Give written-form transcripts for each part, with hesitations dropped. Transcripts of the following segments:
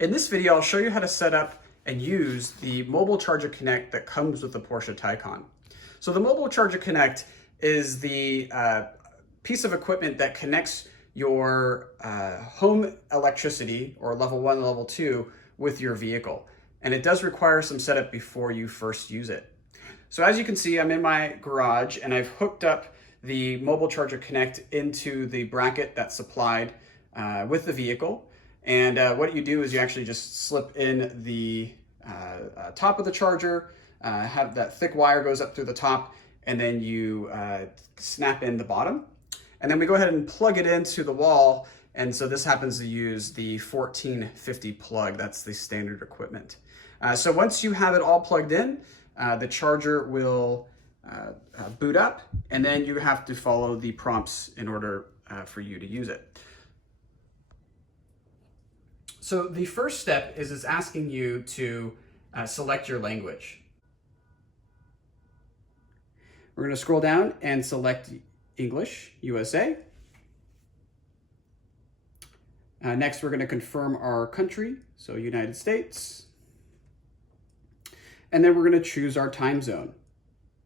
In this video, I'll show you how to set up and use the Mobile Charger Connect that comes with the Porsche Taycan. So the Mobile Charger Connect is the piece of equipment that connects your home electricity, or level 1 and level 2, with your vehicle. And it does require some setup before you first use it. So as you can see, I'm in my garage and I've hooked up the Mobile Charger Connect into the bracket that's supplied with the vehicle. And what you do is you actually just slip in the top of the charger, have that thick wire goes up through the top, and then you snap in the bottom. And then we go ahead and plug it into the wall. And so this happens to use the 1450 plug. That's the standard equipment. So once you have it all plugged in, the charger will boot up, and then you have to follow the prompts in order for you to use it. So the first step is it's asking you to select your language. We're going to scroll down and select English, USA. Next, we're going to confirm our country, so United States. And then we're going to choose our time zone.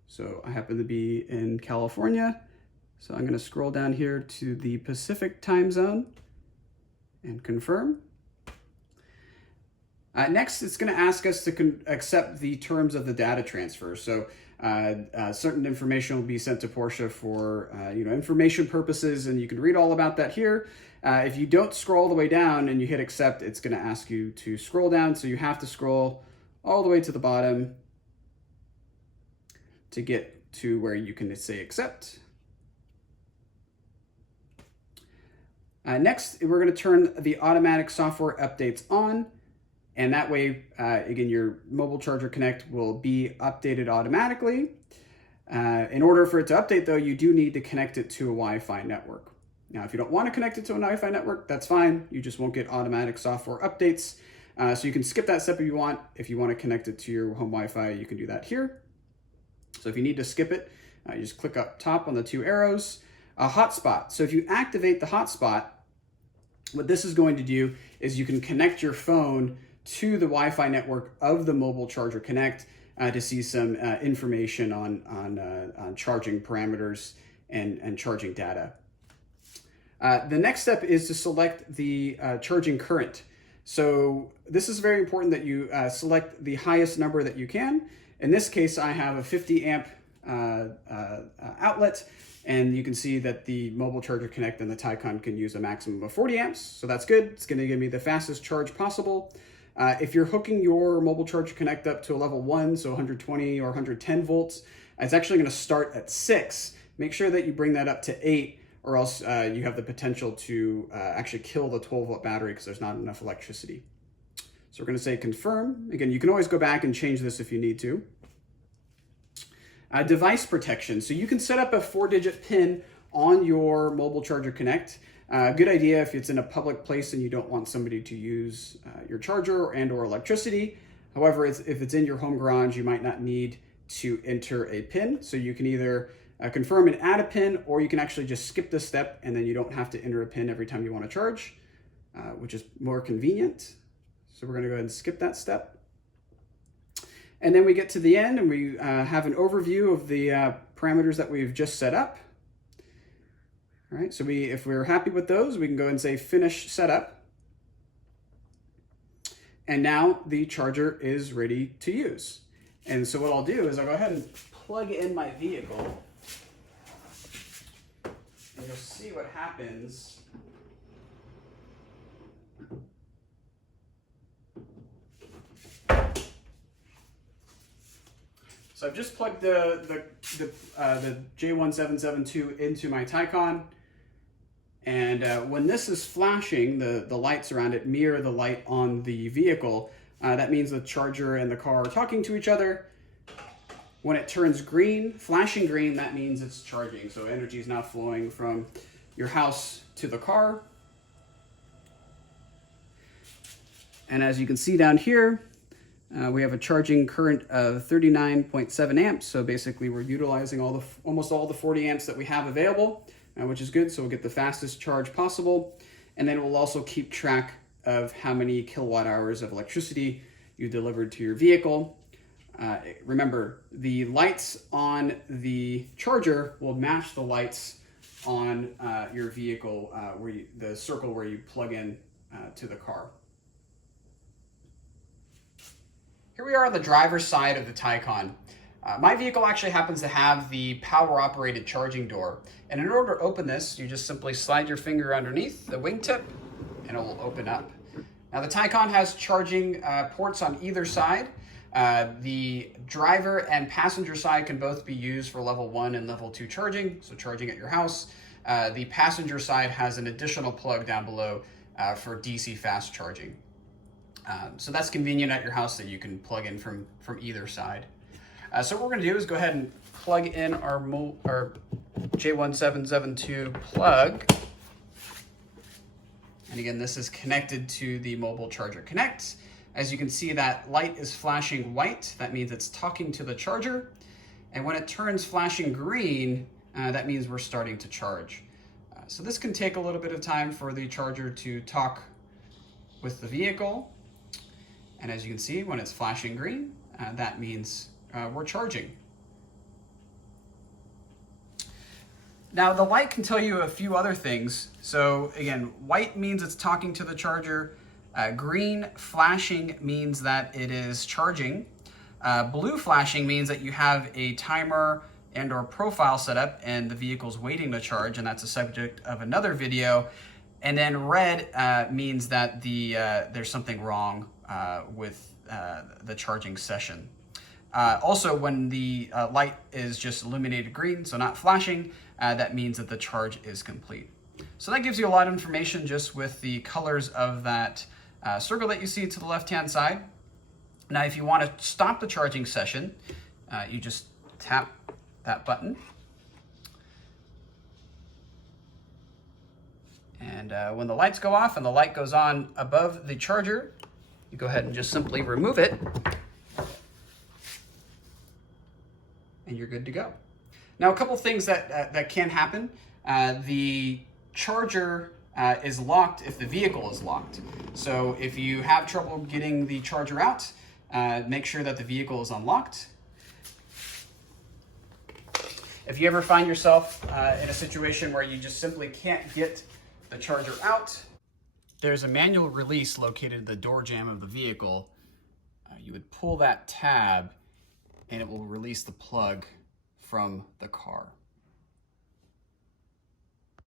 So I happen to be in California, so I'm going to scroll down here to the Pacific time zone and confirm. Next, it's going to ask us to accept the terms of the data transfer. So certain information will be sent to Porsche for information purposes, and you can read all about that here. If you don't scroll all the way down and you hit accept, it's going to ask you to scroll down. So you have to scroll all the way to the bottom to get to where you can say accept. Next, we're going to turn the automatic software updates on. And that way, again, your Mobile Charger Connect will be updated automatically. In order for it to update, though, you do need to connect it to a Wi-Fi network. Now, if you don't want to connect it to a Wi-Fi network, that's fine. You just won't get automatic software updates. So you can skip that step if you want. If you want to connect it to your home Wi-Fi, you can do that here. So if you need to skip it, you just click up top on the two arrows. Hotspot. So if you activate the hotspot, what this is going to do is you can connect your phone to the Wi-Fi network of the Mobile Charger Connect to see some information on charging parameters and charging data. The next step is to select the charging current. So this is very important that you select the highest number that you can. In this case, I have a 50 amp outlet, and you can see that the Mobile Charger Connect and the Taycan can use a maximum of 40 amps. So that's good. It's going to give me the fastest charge possible. If you're hooking your Mobile Charger Connect up to a level 1, so 120 or 110 volts, it's actually going to start at 6. Make sure that you bring that up to 8, or else you have the potential to actually kill the 12-volt battery because there's not enough electricity. So we're going to say confirm. Again, you can always go back and change this if you need to. Device protection. So you can set up a 4-digit PIN on your Mobile Charger Connect. Good idea if it's in a public place and you don't want somebody to use your charger and/or electricity. However, if it's in your home garage, you might not need to enter a PIN. So you can either confirm and add a PIN, or you can actually just skip this step and then you don't have to enter a PIN every time you want to charge, which is more convenient. So we're going to go ahead and skip that step. And then we get to the end and we have an overview of the parameters that we've just set up. All right, so if we're happy with those, we can go and say finish setup. And now the charger is ready to use. And so what I'll do is I'll go ahead and plug in my vehicle. And you'll see what happens. So I've just plugged the J1772 into my Taycan. And when this is flashing, the lights around it mirror the light on the vehicle. That means the charger and the car are talking to each other. When it turns green, flashing green, that means it's charging. So energy is now flowing from your house to the car. And as you can see down here, we have a charging current of 39.7 amps. So basically we're utilizing almost all the 40 amps that we have available, which is good. So we'll get the fastest charge possible. And then we'll also keep track of how many kilowatt hours of electricity you delivered to your vehicle. Remember, the lights on the charger will match the lights on your vehicle, the circle where you plug in to the car. Here we are on the driver's side of the Taycan. My vehicle actually happens to have the power-operated charging door. And in order to open this, you just simply slide your finger underneath the wingtip and it will open up. Now the Taycan has charging ports on either side. The driver and passenger side can both be used for level 1 and level 2 charging, so charging at your house. The passenger side has an additional plug down below for DC fast charging. So that's convenient at your house that you can plug in from either side. So what we're going to do is go ahead and plug in our J1772 plug. And again, this is connected to the Mobile Charger Connect. As you can see, that light is flashing white. That means it's talking to the charger. And when it turns flashing green, that means we're starting to charge. So this can take a little bit of time for the charger to talk with the vehicle. And as you can see, when it's flashing green, that means we're charging. Now the light can tell you a few other things. So again, white means it's talking to the charger. Green flashing means that it is charging. Blue flashing means that you have a timer and or profile set up and the vehicle's waiting to charge, and that's a subject of another video. And then red means that there's something wrong with the charging session. Also, when the light is just illuminated green, so not flashing, that means that the charge is complete. So that gives you a lot of information just with the colors of that circle that you see to the left-hand side. Now, if you want to stop the charging session, you just tap that button. And when the lights go off and the light goes on above the charger, you go ahead and just simply remove it. And you're good to go. Now, a couple things that can happen. The charger is locked if the vehicle is locked. So if you have trouble getting the charger out, make sure that the vehicle is unlocked. If you ever find yourself in a situation where you just simply can't get the charger out, there's a manual release located in the door jamb of the vehicle. You would pull that tab and it will release the plug from the car.